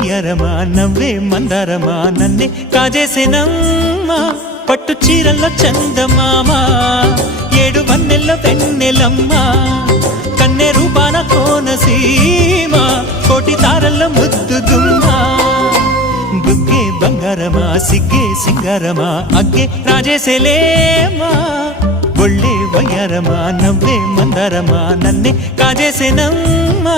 వయ్యారమా నవ్వే మందారమా నన్నే కాజేసేనమ్మా పట్టు చీరల్లో చందమామ ఏడు వన్నెల్ల వెన్నెలమ్మా కన్నె రూపాన కోనసీమ కోటి తారల్ల ముద్దు దుమ్మా బుగ్గే బంగారమా సిగ్గే సింగారమా అగ్గే రాజేసేలేమా ఒళ్ళే వయ్యారమా నవ్వే మందారమా నన్నే కాజేసేనమ్మా